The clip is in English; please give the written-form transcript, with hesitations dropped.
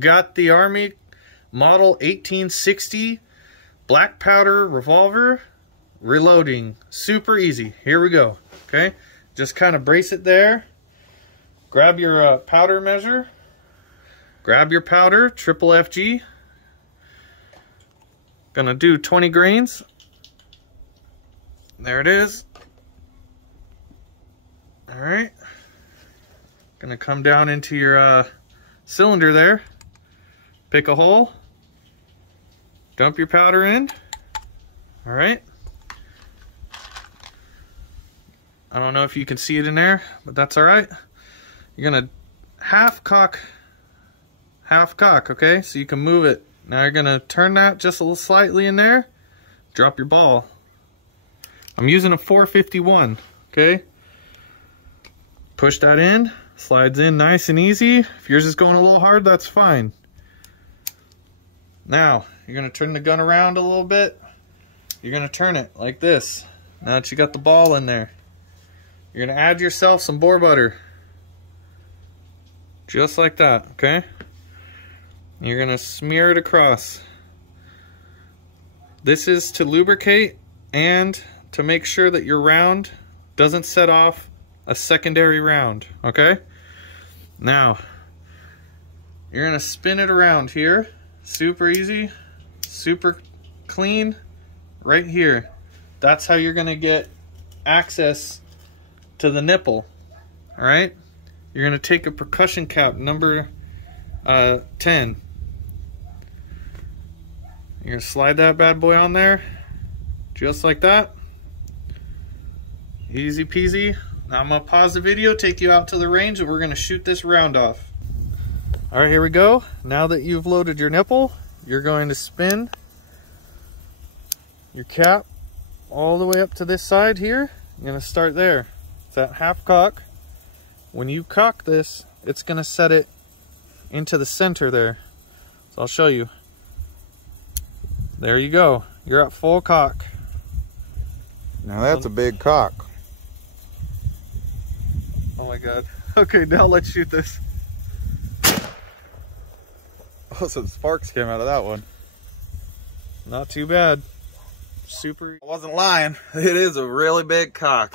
got the Army Model 1860 black powder revolver. Reloading, super easy. Here we go. Okay, just kind of brace it there. Grab your powder measure. Grab your powder, triple FG. Gonna do 20 grains. There it is. All right. Gonna come down into your cylinder there. Pick a hole. Dump your powder in. All right. I don't know if you can see it in there, but that's all right. You're gonna half cock, okay? So you can move it. Now you're gonna turn that just a little slightly in there. Drop your ball. I'm using a 451, okay? Push that in, slides in nice and easy. If yours is going a little hard, that's fine. Now, you're gonna turn the gun around a little bit. You're gonna turn it like this. Now that you got the ball in there. You're gonna add yourself some boar butter. Just like that, okay? You're gonna smear it across. This is to lubricate and to make sure that your round doesn't set off a secondary round, okay? Now, you're gonna spin it around here. Super easy, super clean, right here. That's how you're gonna get access to the nipple. All right, you're gonna take a percussion cap number 10. You're gonna slide that bad boy on there just like that. Easy peasy. Now I'm gonna pause the video, take you out to the range, and we're gonna shoot this round off. All right, here we go. Now that you've loaded your nipple, you're going to spin your cap all the way up to this side here. You're gonna start there. It's at half cock. When you cock this, it's gonna set it into the center there. So I'll show you. There you go. You're at full cock. Now that's a big cock. Oh my God. Okay, now let's shoot this. Oh, some sparks came out of that one. Not too bad. Super. I wasn't lying. It is a really big cock.